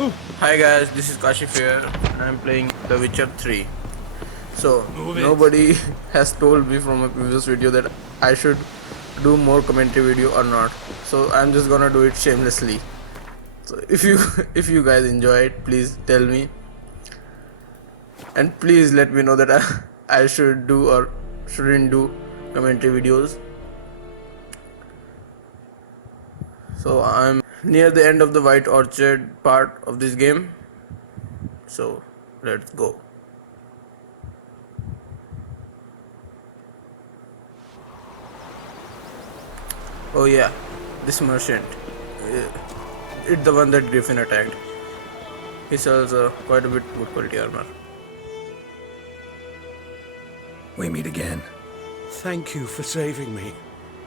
Hi guys, this is Kashif here and I'm playing The Witcher 3. So, Move it. nobody has told me from a previous video that I should do more commentary video or not. So, I'm just gonna do it shamelessly. So, if you if you guys enjoy it, please tell me. And please let me know that I should do or shouldn't do commentary videos. So, I'm near the end of the White Orchard part of this game. So, let's go. Oh yeah, this merchant. It's the one that Griffin attacked. He sells quite a bit good quality armor. We meet again. Thank you for saving me.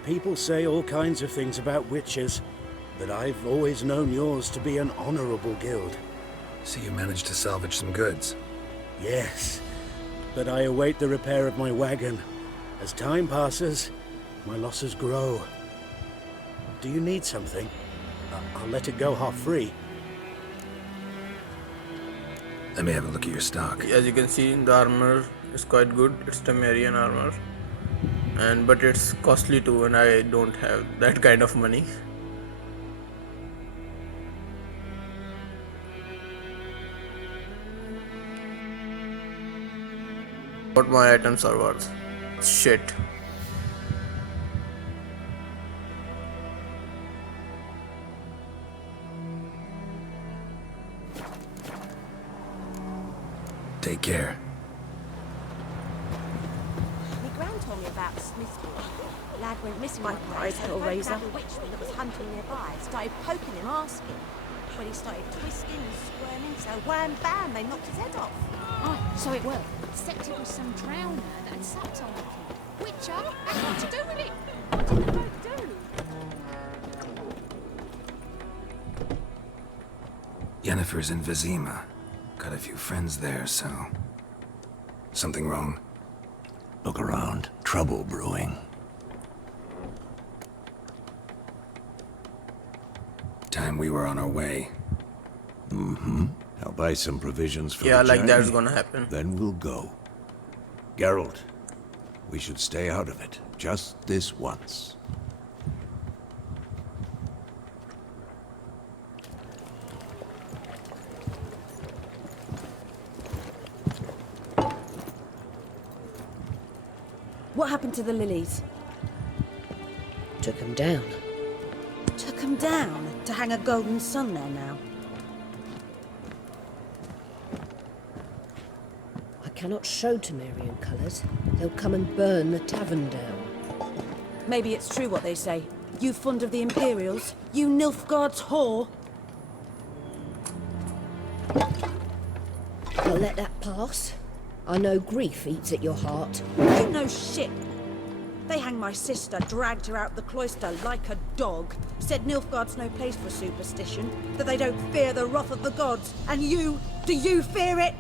People say all kinds of things about witches, but I've always known yours to be an honorable guild. So you managed to salvage some goods. Yes, but I await the repair of my wagon. As time passes, my losses grow. Do you need something? I'll let it go half-free. Let me have a look at your stock. As you can see, the armor is quite good. It's Temerian armor, but it's costly too, and I don't have that kind of money. What my items are worth. Shit. Take care. My gran told me about Smithfield. Lad went missing My one day, prize so little the folk razor. found a witchman that was hunting nearby. Started poking him, asking. When he started twisting and squirming, so wham bam, they knocked his head off. Oh, so it worked. Except it was some drowner that had sucked on him. Witcher? That's what to do with it. What did the folk do? Yennefer's in Vizima. Got a few friends there, so... Something wrong? Look around. Trouble brewing. Time we were on our way. I'll buy some provisions for Yeah, the like journey. that's gonna happen. Then we'll go. Geralt, we should stay out of it. Just this once. What happened to the lilies? Took him down. Took them down to hang a golden sun there now. I cannot show Temerian colours. They'll come and burn the tavern down. Maybe it's true what they say. You fond of the Imperials? You Nilfgaard's whore? I'll let that pass. I know grief eats at your heart. You know shit. They hanged my sister, dragged her out the cloister like a dog. Said Nilfgaard's no place for superstition, that they don't fear the wrath of the gods. And you, do you fear it?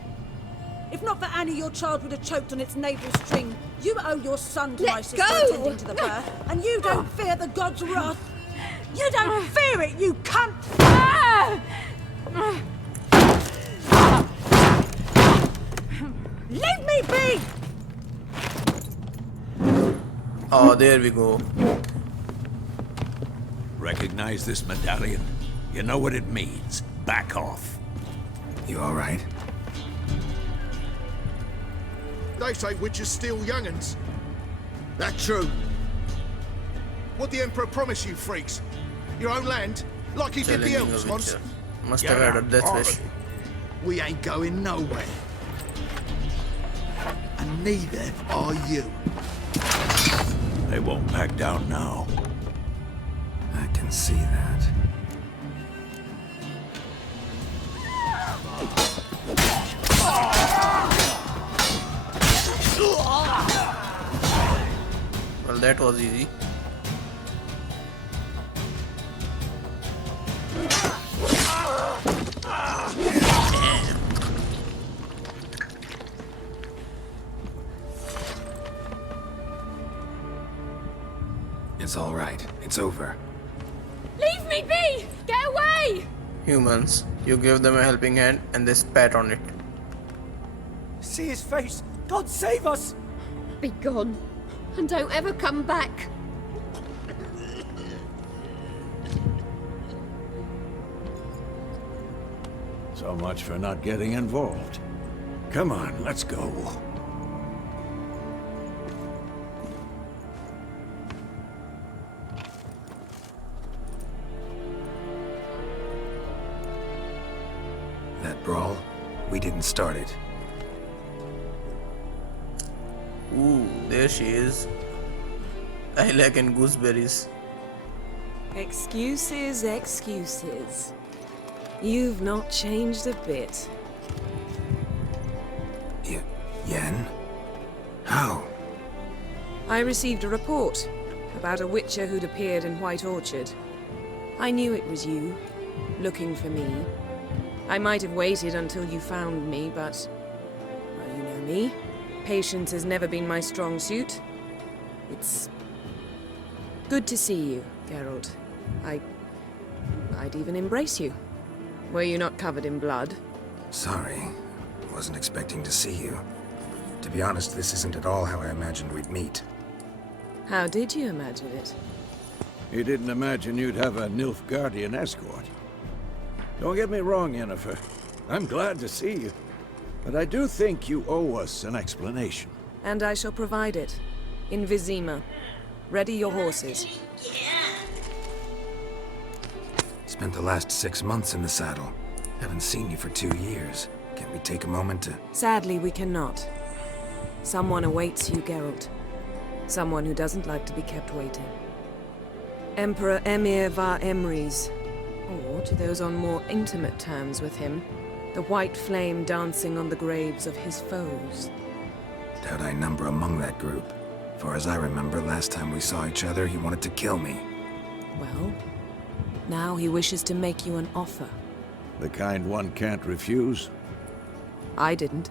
If not for Annie, your child would have choked on its navel string. You owe your son to my Let sister go! attending to the birth, and you don't fear the gods' wrath. You don't fear it, you cunt! Leave me be! Oh, there we go. Recognize this medallion? You know what it means. Back off. You alright? They say witches steal young'uns. That true? What the Emperor promise you, freaks? Your own land? Like he did the Challenging elves a once? witcher. Must have had a death wish. We ain't going nowhere. And neither are you. They won't back down now. I can see that. Well, that was easy. It's alright. It's over. Leave me be! Get away! humans. You give them a helping hand and they spat on it. See his face! God save us! Be gone, and don't ever come back. So much for not getting involved. Come on, let's go. That brawl, we didn't start it. Ooh, there she is. I like and gooseberries. Excuses, excuses. You've not changed a bit. Yen? How? I received a report about a witcher who'd appeared in White Orchard. I knew it was you, looking for me. I might have waited until you found me, but... well, you know me. Patience has never been my strong suit. It's... good to see you, Geralt. I'd even embrace you. Were you not covered in blood? Sorry. Wasn't expecting to see you. To be honest, this isn't at all how I imagined we'd meet. How did you imagine it? You didn't imagine you'd have a Nilfgaardian escort. Don't get me wrong, Yennefer. I'm glad to see you. But I do think you owe us an explanation. And I shall provide it. In Vizima. Ready your horses. Spent the last 6 months in the saddle. Haven't seen you for 2 years. Can't we take a moment to... Sadly, we cannot. Someone awaits you, Geralt. Someone who doesn't like to be kept waiting. Emperor Emir var Emrys. Or, to those on more intimate terms with him, the white flame dancing on the graves of his foes. Doubt I number among that group. Far as I remember, last time we saw each other, he wanted to kill me. Well, now he wishes to make you an offer. The kind one can't refuse? I didn't,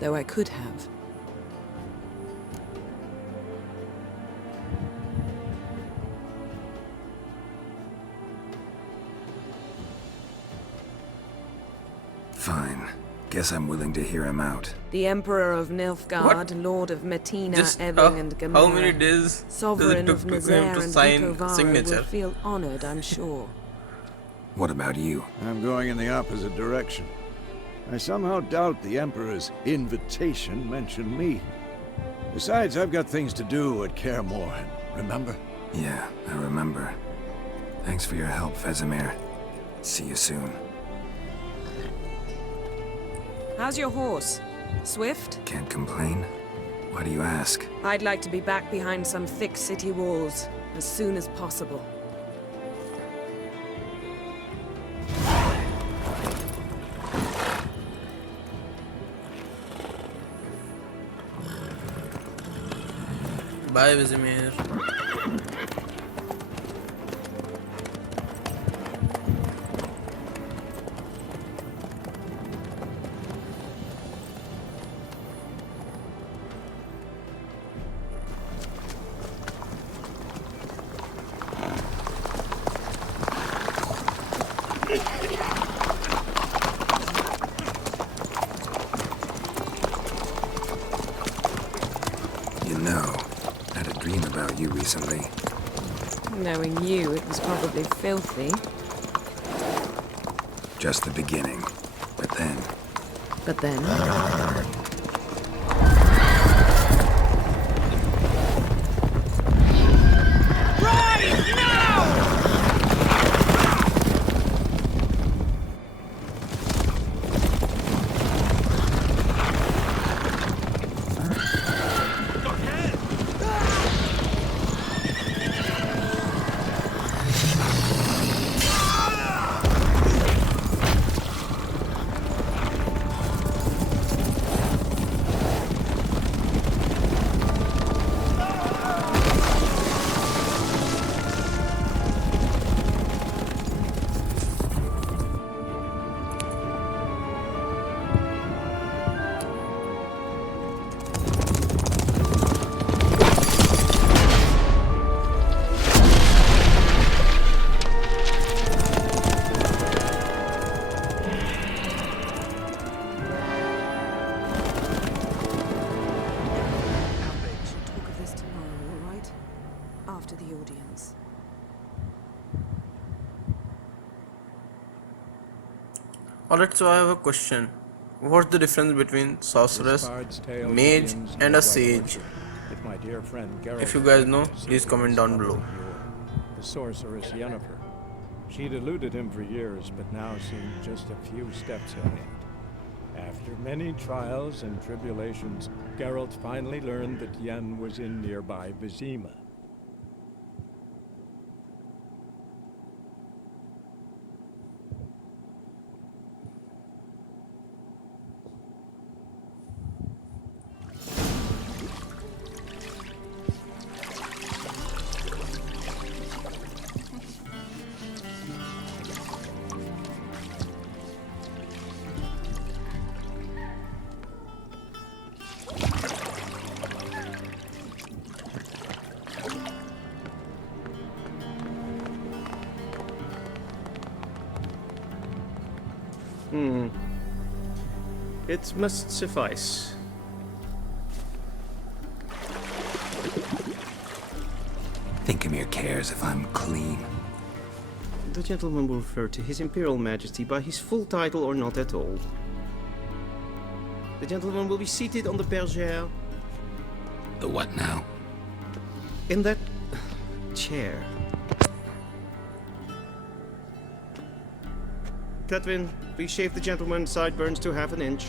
though I could have. Fine. Guess I'm willing to hear him out. The Emperor of Nilfgaard, What? Lord of Metina, Just Eving, and Gamera, how many days does it Sovereign took of him Nazaire to and sign Vicovara signature? will feel honored, I'm sure. What about you? I'm going in the opposite direction. I somehow doubt the Emperor's invitation mentioned me. Besides, I've got things to do at Kaer Morhen, remember? Yeah, I remember. Thanks for your help, Vesemir. See you soon. How's your horse? Swift? Can't complain. Why do you ask? I'd like to be back behind some thick city walls as soon as possible. Bye, Vesemir. You know, I had a dream about you recently. Knowing you, it was probably filthy. Just the beginning. But then... But then... Alright, so I have a question. What's the difference between sorceress, Bard's tale mage, begins and near a White sage? Orchard, with my dear friend If Geralt you guys of know, Vizima please comment down below. the sorceress Yennefer. She'd eluded him for years, but now seemed just a few steps ahead. After many trials and tribulations, Geralt finally learned that Yen was in nearby Vizima. It must suffice. Thinkemere cares if I'm clean. The gentleman will refer to His Imperial Majesty by his full title or not at all. The gentleman will be seated on the bergère. The what now? In that chair. Cletwin, please shave the gentleman's sideburns to half an inch.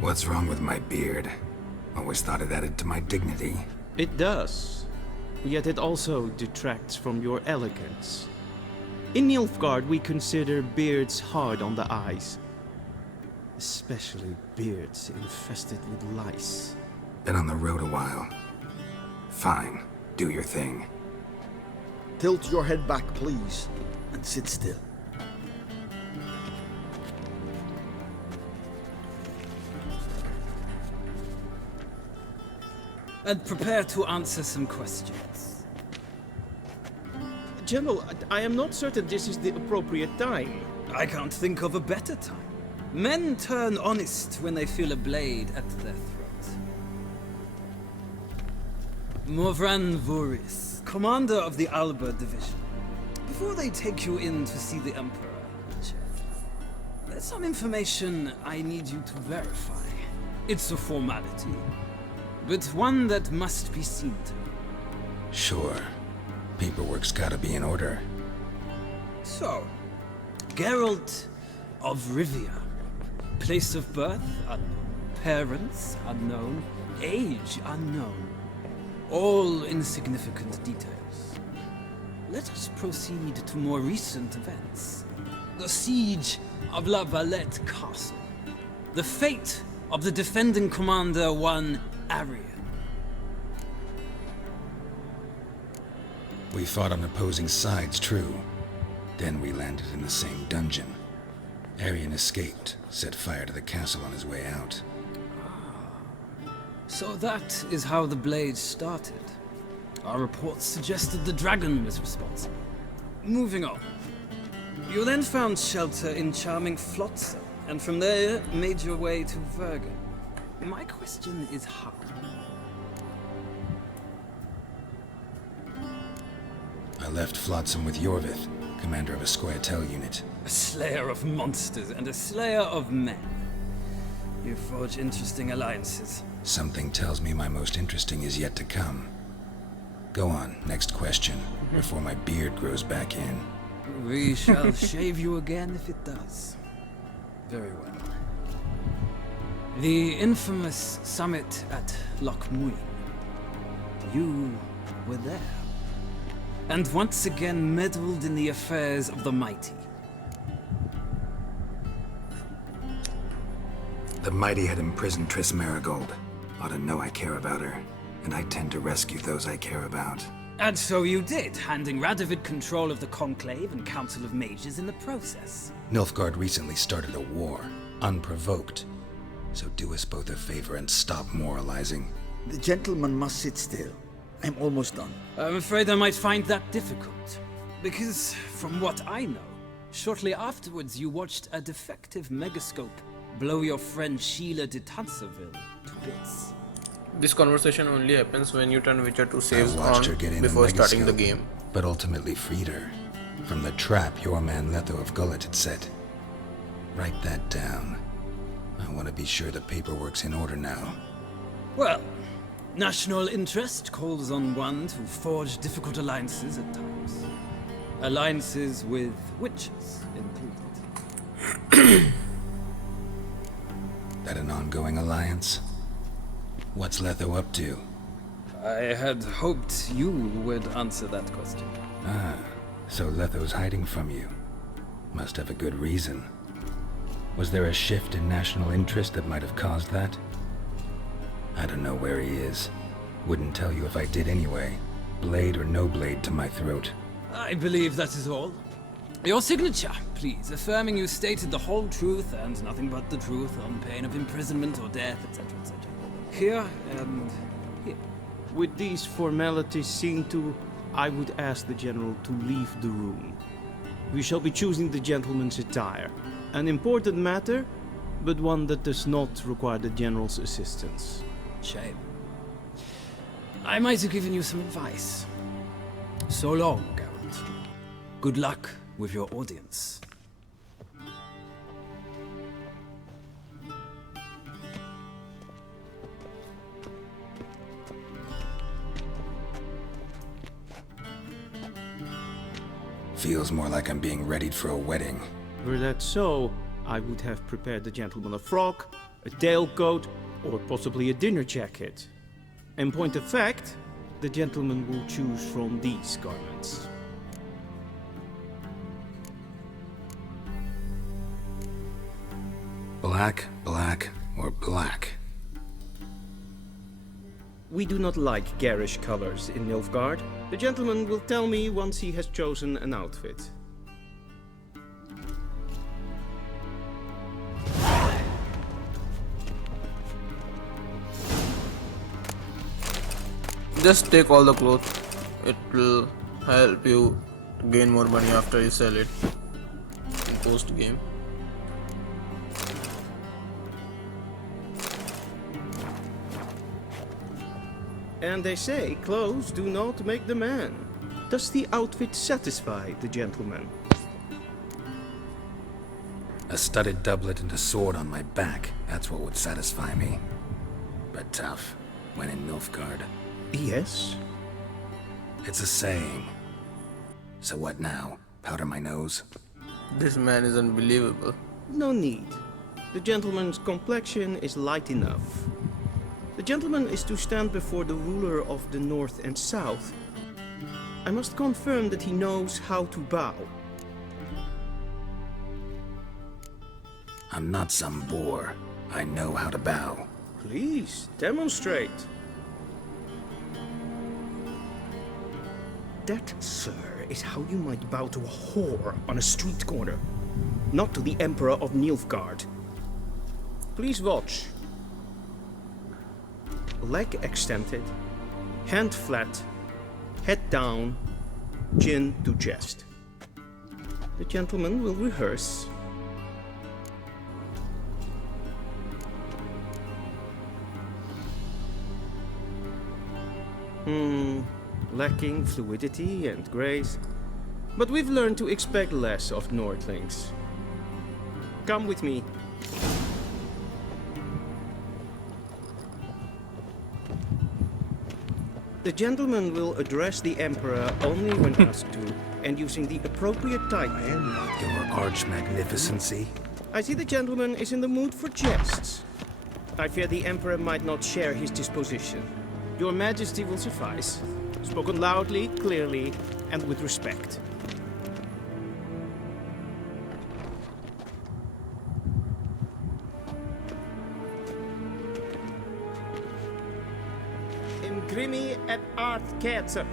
What's wrong with my beard? Always thought it added to my dignity. It does. Yet it also detracts from your elegance. In Nilfgaard, we consider beards hard on the eyes. Especially beards infested with lice. Been on the road a while. Fine, do your thing. Tilt your head back, please, and sit still. And prepare to answer some questions. General, I am not certain this is the appropriate time. I can't think of a better time. Men turn honest when they feel a blade at their throat. Morvran Voris, commander of the Alba Division. Before they take you in to see the Emperor, there's some information I need you to verify. It's a formality, but one that must be seen to. Sure. Paperwork's gotta be in order. So, Geralt of Rivia. Place of birth unknown. Parents unknown. Age unknown. All insignificant details. Let us proceed to more recent events. The siege of La Valette Castle. The fate of the defending commander, one Arian. We fought on opposing sides, true. Then we landed in the same dungeon. Arian escaped, set fire to the castle on his way out. So that is how the blade started. Our reports suggested the dragon was responsible. Moving on. You then found shelter in charming Flotsam, and from there made your way to Vergen. My question is how? I left Flotsam with Yorvith, commander of a Scoia'tael unit. A slayer of monsters and a slayer of men. You forge interesting alliances. Something tells me my most interesting is yet to come. Go on, next question, before my beard grows back in. We shall shave you again if it does. Very well. The infamous summit at Loch Muin. You were there. And once again meddled in the affairs of the mighty. The mighty had imprisoned Triss Marigold. Ought to know I care about her, and I tend to rescue those I care about. And so you did, handing Radovid control of the Conclave and Council of Mages in the process. Nilfgaard recently started a war, unprovoked. So do us both a favor and stop moralizing. The gentleman must sit still. I'm almost done. I'm afraid I might find that difficult. Because, from what I know, shortly afterwards you watched a defective megascope blow your friend Sheila de Tanserville to bits. This conversation only happens when you turn Witcher 2 I saves watched her on get in before a starting the megascope, game. but ultimately freed her from the trap your man Letho of Gullet had set. Write that down. I want to be sure the paperwork's in order now. Well, national interest calls on one to forge difficult alliances at times. Alliances with witches included. That an ongoing alliance? What's Letho up to? I had hoped you would answer that question. Ah, so Letho's hiding from you. Must have a good reason. Was there a shift in national interest that might have caused that? I don't know where he is. Wouldn't tell you if I did anyway. Blade or no blade to my throat. I believe that is all. Your signature, please, affirming you stated the whole truth and nothing but the truth on pain of imprisonment or death, etc., etc. Here and here. With these formalities seen to, I would ask the General to leave the room. We shall be choosing the gentleman's attire. An important matter, but one that does not require the General's assistance. Shame. I might have given you some advice. So long, Geralt. Good luck with your audience. Feels more like I'm being readied for a wedding. Were that so, I would have prepared the gentleman a frock, a tailcoat, or possibly a dinner jacket. In point of fact, the gentleman will choose from these garments. Black, black, or black? We do not like garish colors in Nilfgaard. The gentleman will tell me once he has chosen an outfit. Just take all the clothes. It will help you gain more money after you sell it in post game. And they say clothes do not make the man. Does the outfit satisfy the gentleman? A studded doublet and a sword on my back. That's what would satisfy me. But tough, when in Nilfgaard. Yes? It's a saying. So what now? Powder my nose? This man is unbelievable. No need. The gentleman's complexion is light enough. The gentleman is to stand before the ruler of the North and South. I must confirm that he knows how to bow. I'm not some boor. I know how to bow. Please, demonstrate. That, sir, is how you might bow to a whore on a street corner, not to the Emperor of Nilfgaard. Please watch. Leg extended, hand flat, head down, chin to chest. The gentleman will rehearse. Lacking fluidity and grace. But we've learned to expect less of Nordlings. Come with me. The gentleman will address the Emperor only when asked to, and using the appropriate title. I am not your arch-magnificency. I see the gentleman is in the mood for jests. I fear the Emperor might not share his disposition. Your Majesty will suffice. Spoken loudly, clearly, and with respect. Imgrimi et art ketzer.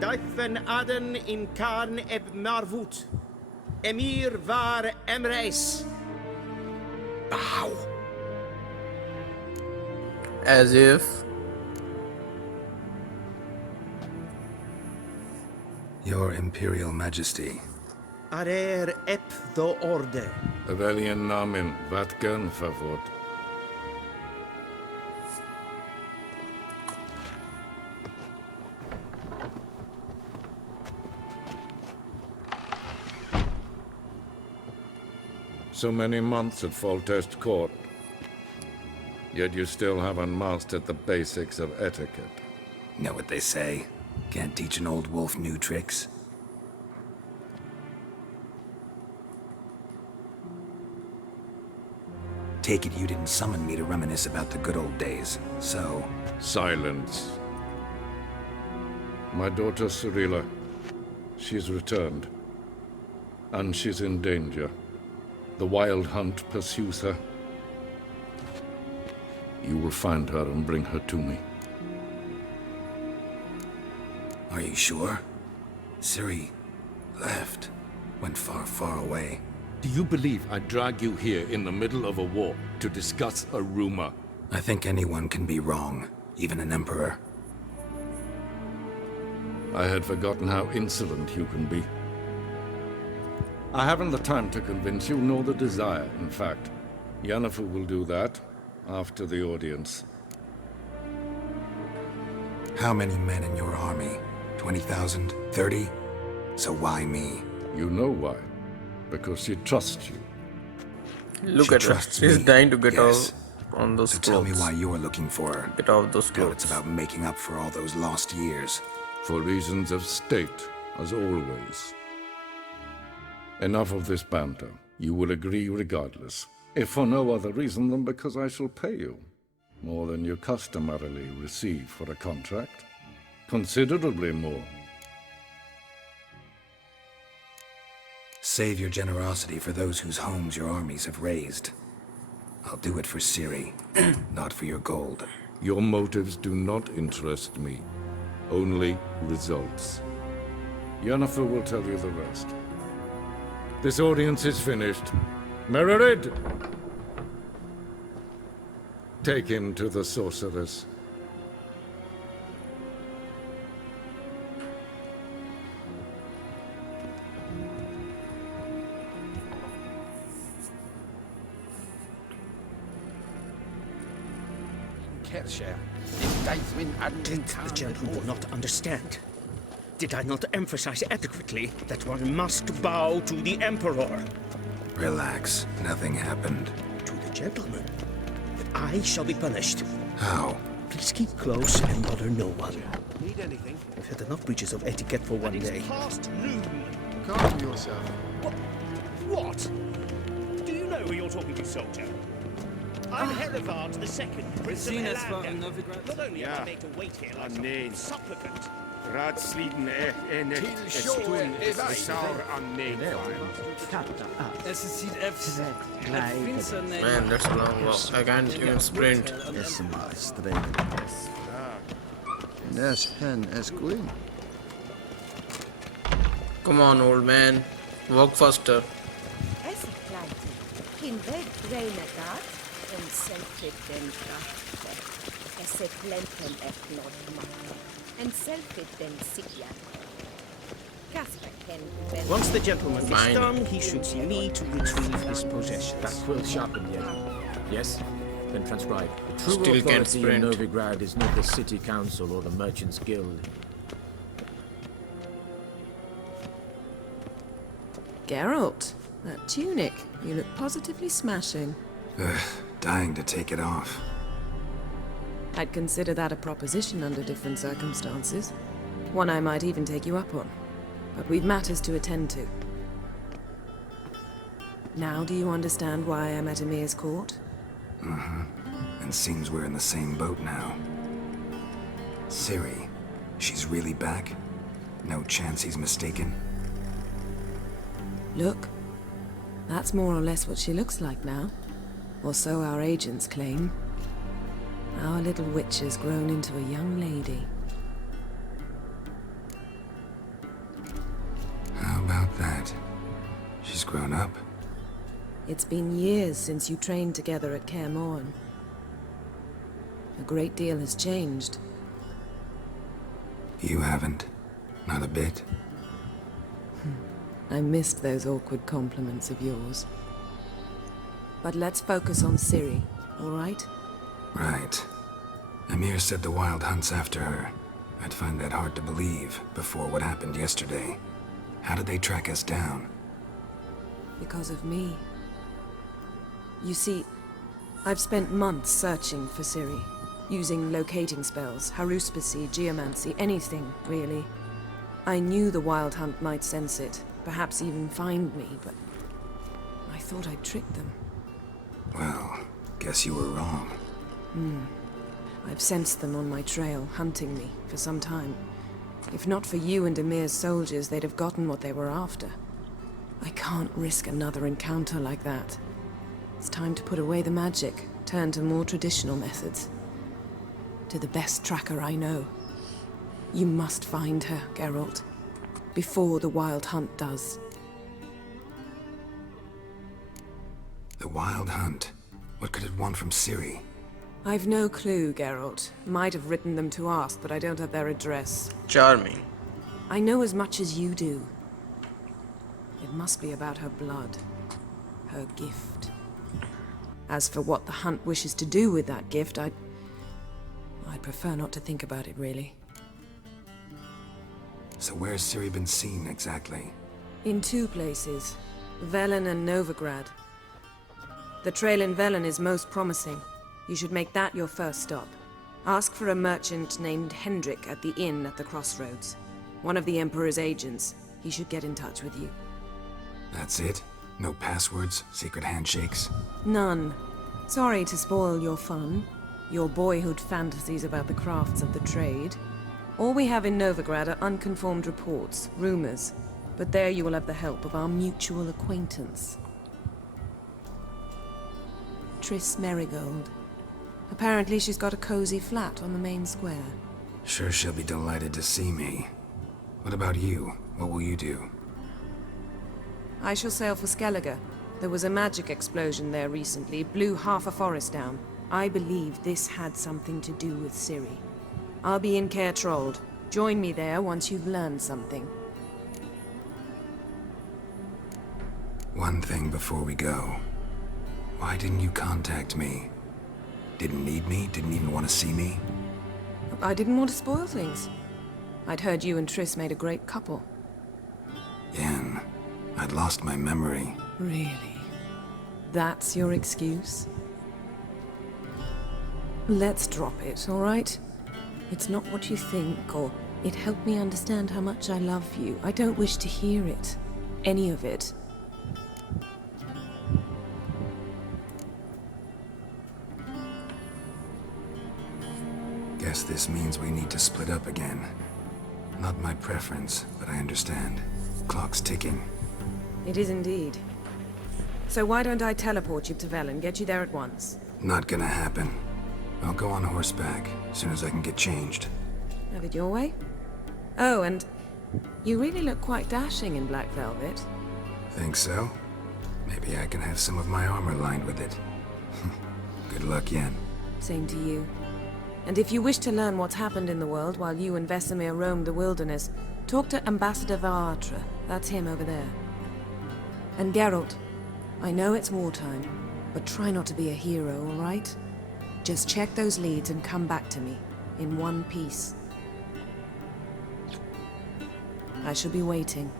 Duifen aden in karn eb marvut. Emir var emreis. Bow. As if. Your Imperial Majesty. Arer ep the orde. Welchen Namen? Wat gern favor? So many months at Foltest Court, yet you still haven't mastered the basics of etiquette. Know what they say? Can't teach an old wolf new tricks. Take it you didn't summon me to reminisce about the good old days, so... Silence. My daughter Cirilla, she's returned. And she's in danger. The Wild Hunt pursues her. You will find her and bring her to me. Are you sure? Ciri left. Went far, far away. Do you believe I'd drag you here in the middle of a war to discuss a rumor? I think anyone can be wrong, even an emperor. I had forgotten how insolent you can be. I haven't the time to convince you, nor the desire, in fact. Yennefer will do that after the audience. How many men in your army? 20,000? 30? So why me? You know why. Because she trusts you. Look at her. She's dying to get out on those so clothes. Tell me why you're looking for her. Get off those clothes. Now it's about making up for all those lost years. For reasons of state, as always. Enough of this banter. You will agree regardless. If for no other reason than because I shall pay you. More than you customarily receive for a contract. Considerably more. Save your generosity for those whose homes your armies have razed. I'll do it for Ciri, not for your gold. Your motives do not interest me. Only results. Yennefer will tell you the rest. This audience is finished. Mererid! Take him to the sorceress. Did the gentleman not understand? Did I not emphasize adequately that one must bow to the Emperor? Relax. Nothing happened. To the gentleman. I shall be punished. How? Please keep close and bother no one. Need anything? I've had enough breaches of etiquette for one day. Past noon. Calm yourself. What? Do you know who you're talking to, soldier? I'm Herivard II, Prince of Helander. Not only am I made to wait here like some supplicant. Raadsleden enig stoel is saur aan Es sieht echt Man, that's a long walk. I can't even sprint. Come on, old man. Walk faster. Es ist pleite. Kein Weg reine Gat, en selfie den Kraft. Es ist blenden eklot macht. En selfie den Sigya. Casper can. Once the gentleman is done, he should see me to retrieve his possessions. That quill sharpened yet? Yes? Then transcribe. The true Still can't authority in sprint. Novigrad is not the city council or the merchants guild. Geralt, that tunic. You look positively smashing. Dying to take it off. I'd consider that a proposition under different circumstances. One I might even take you up on. But we've matters to attend to. Now do you understand why I'm at Emir's court? Mm-hmm. And seems we're in the same boat now. Ciri, she's really back? No chance he's mistaken? Look, that's more or less what she looks like now. Or so our agents claim. Our little witch has grown into a young lady. How about that? She's grown up? It's been years since you trained together at Kaer Morhen. A great deal has changed. You haven't. Not a bit. I missed those awkward compliments of yours. But let's focus on Ciri, all right? Right. Emir said the Wild Hunt's after her. I'd find that hard to believe before what happened yesterday. How did they track us down? Because of me. You see, I've spent months searching for Ciri, using locating spells, haruspicy, geomancy, anything, really. I knew the Wild Hunt might sense it, perhaps even find me, but I thought I'd tricked them. Well, guess you were wrong. I've sensed them on my trail, hunting me, for some time. If not for you and Emir's soldiers, they'd have gotten what they were after. I can't risk another encounter like that. It's time to put away the magic, turn to more traditional methods. To the best tracker I know. You must find her, Geralt. Before the Wild Hunt does. The Wild Hunt? What could it want from Ciri? I've no clue, Geralt. Might have written them to ask, but I don't have their address. Charming. I know as much as you do. It must be about her blood. Her gift. As for what the Hunt wishes to do with that gift, I'd prefer not to think about it, really. So where's Ciri been seen, exactly? In two places. Velen and Novigrad. The trail in Velen is most promising. You should make that your first stop. Ask for a merchant named Hendrik at the inn at the crossroads. One of the Emperor's agents. He should get in touch with you. That's it? No passwords? Secret handshakes? None. Sorry to spoil your fun. Your boyhood fantasies about the crafts of the trade. All we have in Novigrad are unconfirmed reports, rumors. But there you will have the help of our mutual acquaintance. Triss Merigold. Apparently she's got a cozy flat on the main square. Sure she'll be delighted to see me. What about you? What will you do? I shall sail for Skellige. There was a magic explosion there recently, blew half a forest down. I believe this had something to do with Ciri. I'll be in Caer Trold. Join me there once you've learned something. One thing before we go. Why didn't you contact me? Didn't need me? Didn't even want to see me? I didn't want to spoil things. I'd heard you and Triss made a great couple. Yen, I'd lost my memory. Really? That's your excuse? Let's drop it, all right? It's not what you think, or it helped me understand how much I love you. I don't wish to hear it. Any of it. Guess this means we need to split up again. Not my preference, but I understand. Clock's ticking. It is indeed. So why don't I teleport you to Velen, get you there at once? Not gonna happen. I'll go on horseback, as soon as I can get changed. Have it your way? Oh, and you really look quite dashing in black velvet. Think so? Maybe I can have some of my armor lined with it. Good luck, Yen. Same to you. And if you wish to learn what's happened in the world while you and Vesemir roamed the wilderness, talk to Ambassador Varatra. That's him over there. And Geralt, I know it's wartime, but try not to be a hero, all right? Just check those leads and come back to me, in one piece. I shall be waiting.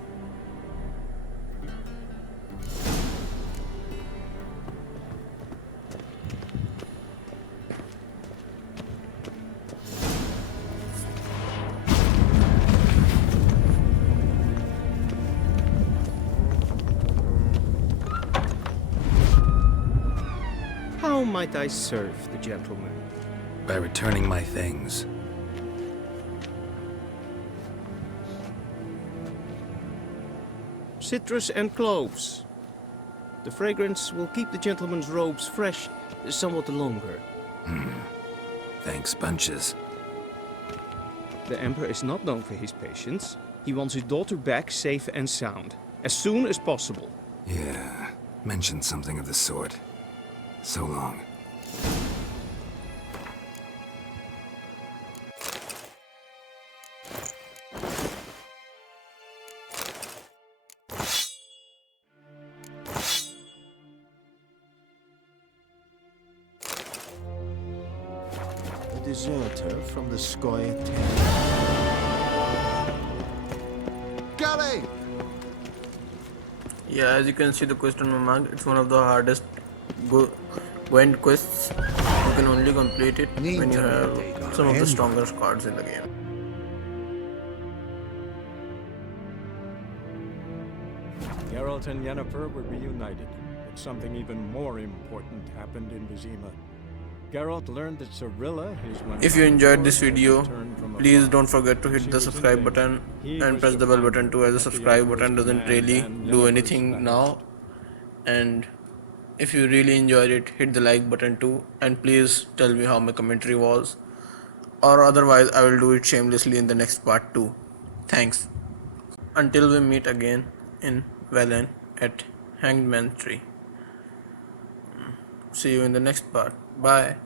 How might I serve the gentleman? By returning my things. Citrus and cloves. The fragrance will keep the gentleman's robes fresh somewhat longer. Thanks, bunches. The Emperor is not known for his patience. He wants his daughter back safe and sound, as soon as possible. Yeah, mentioned something of the sort. So long. deserter from the Skoye Gully! Yeah, as you can see the quest on my mark, it's one of the hardest Gwent quests. You can only complete it when you have some of the strongest cards in the game. Geralt and Yennefer were reunited, but something even more important happened in Vizima. Geralt learned that Cirilla, his one. If you enjoyed this video, please don't forget to hit the subscribe button and press the bell button too, as the subscribe button doesn't really do anything now. And if you really enjoyed it, hit the like button too, and please tell me how my commentary was, or otherwise I will do it shamelessly in the next part too. Thanks. Until we meet again in Velen at Hanged Man Tree. See you in the next part. Bye.